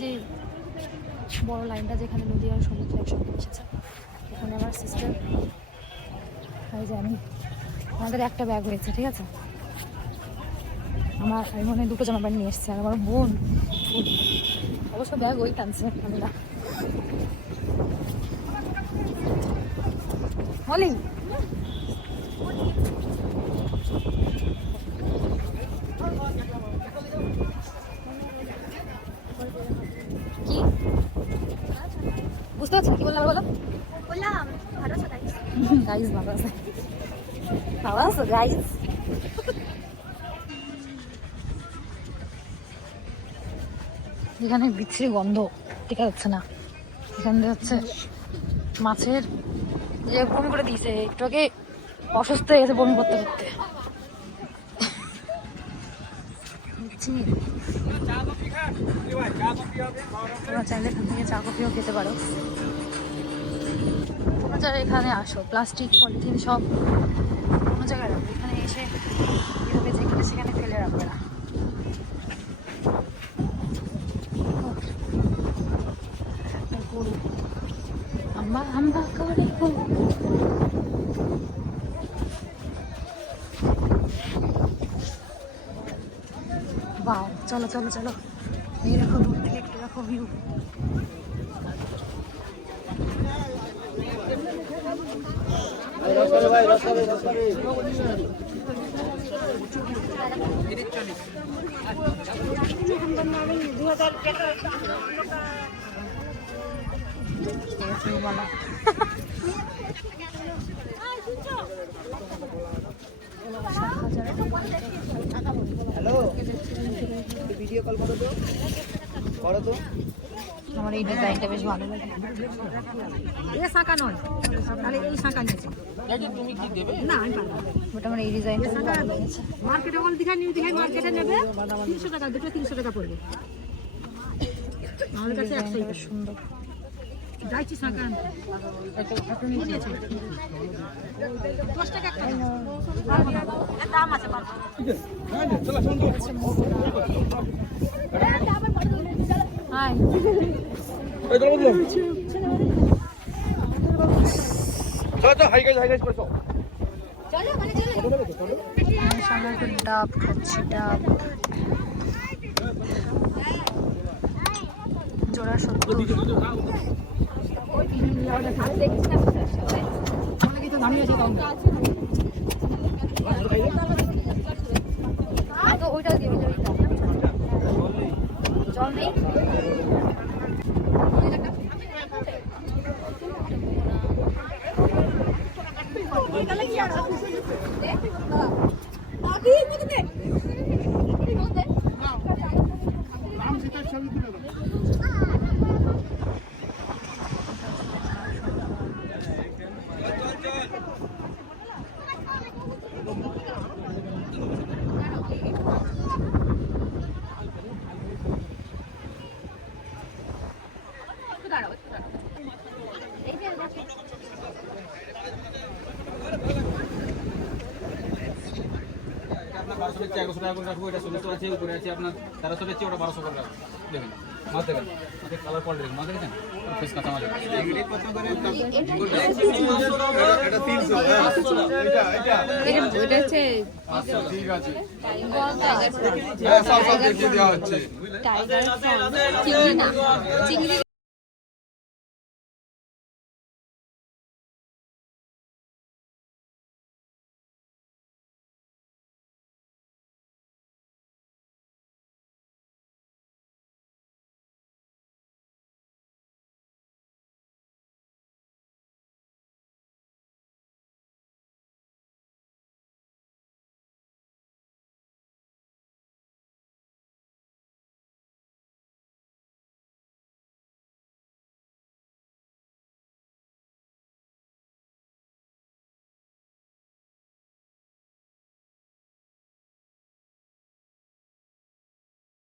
যে বড় লাইনটা যেখানে নদী আর সমুদ্র একসঙ্গে এসেছে, এখানে আমার সিস্টার যে আমি আমাদের একটা ব্যাগ হয়েছে, ঠিক আছে। আমি মনে হয় 2টো জামা প্যান্ট নিয়ে এসেছি, আর আমার বোন অবশ্য ব্যাগ ওই টানছে, আমি না। মলি কি বুঝতে পারছো কি বললাম? বলো। বললাম ভালো আছো গাইস? গাইস ভালো আছে, ভালো আছো গাইস? এখানে বিচ্ছিরি গন্ধ, টিকা যাচ্ছে না। এখানে হচ্ছে মাছের যে বমি করে দিয়েছে, একটু আগে অসুস্থ হয়ে গেছে বমি করতে করতে। তোমরা চাইলে এখান থেকে চা কফিও খেতে পারো। তোমরা যারা এখানে আসো, প্লাস্টিক পলিথিন সব কোনো জায়গায় রাখবে, এখানে এসে এভাবে যেখানে সেখানে ফেলে রাখবে না। আম্মা আম্মা করে বাও, চলো চলো চলো, এই দেখো দূর থেকে একটু দেখো ভিউ। ভিডিও কল করো তো, করো তো। আমার এই ডিজাইনটা বেশ ভালো লাগে। এটা শাঁকা নয়, তাহলে এই শাঁকা নিয়েছে। তুমি কি দেবে? না আমি পারবো না। ওটা আমার এই ডিজাইনটা ভালো লেগেছে। মার্কেটে হল দিঘা নিউ দিঘায় মার্কেটে নেবে 300 টাকা, দুটো 300 টাকা পড়বে। আমার কাছে 100 বেশ সুন্দর। যাইছি শাঁকা আনতে। 10 টাকা একটা দাম আছে, পারবো। হাই সবাই একটু ডাব খাচ্ছি, ডাব জোড়া 70। তো ওইটা দিবি, জল নেই। উপরে আছে আপনার 1300 বেচছে, ওটা 1200 করে রাখবো। দেখেন মাছ দেখেন, কালার কোয়ালিটি মাছ দেখেন, ফ্রেশ কাঁচা মাছ। এটা হচ্ছে ঠিক আছে, টাইগার সব দেখিয়ে দেওয়া হচ্ছে। চিংড়ি না, চিংড়ি